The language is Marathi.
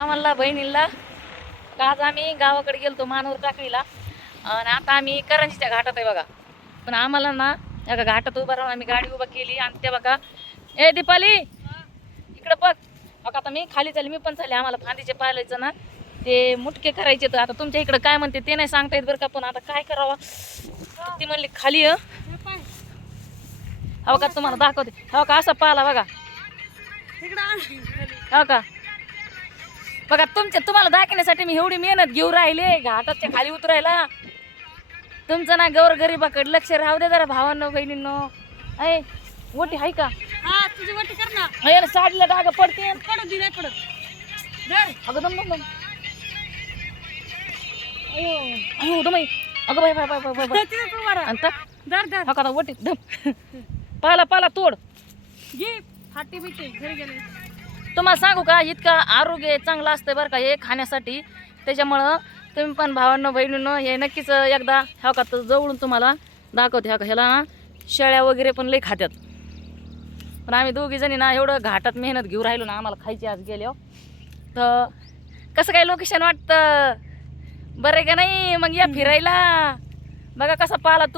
आम्हाला बहिणीला. आज आम्ही गावाकडे गेलतो मानवर टाकळीला. आणि आता आम्ही करंजीच्या घाटात आहे बघा. पण आम्हाला ना एका घाटात उभं राहून आम्ही गाडी उभा केली. आणि ते बघा. ए दीपाली! इकडं बघ. बघा आता मी खाली चालली मी पण चालले. आम्हाला फांदीचे पालायचं ना. ते मुटके करायचे तर आता तुमच्या इकडं काय म्हणते ते नाही सांगता येत बरं का. पण आता काय करावं? ती म्हणली खाली हो का? तुम्हाला दाखवते. हो का? असा पाला बघा. हो का? बघा तुमच्या तुम्हाला दाखवण्यासाठी मी एवढी मेहनत घेऊ राहिले घाटाच्या खाली उतरायला? तुमचं ना गौर गरीबाकडे लक्ष राहू दे जरा भावांनो बहिणींनो. अय मोठी हाय का? हा तुझी वाटी कर ना. अय ना साडीला डाग पडते. पडत दिलाय पडत धर. अगं दम दम दम. अयो दम अगं bye bye bye bye bye bye तिथे तू बरा आणि तर धर धर. का वटी दम पाला पाला तोड. घे. फाटी बिटे घरी गेले. तुम्हाला सांगू का इतका आरोग्य चांगलं असतं बरं का हे खाण्यासाठी. त्याच्यामुळं तुम्ही पण भावांना बहिणीनं हे नक्कीच एकदा ह्या का तर जवळून तुम्हाला दाखवते ह्या का. ह्याला ना शेळ्या वगैरे पण लई खात्यात. पण आम्ही दोघीजणी ना एवढं घाटात मेहनत घेऊ राहिलो ना आम्हाला खायची आज गेलो हो. तर कसं काय लोकेशन वाटतं? बरं आहे का नाही? मग या फिरायला. बघा कसा पाला तू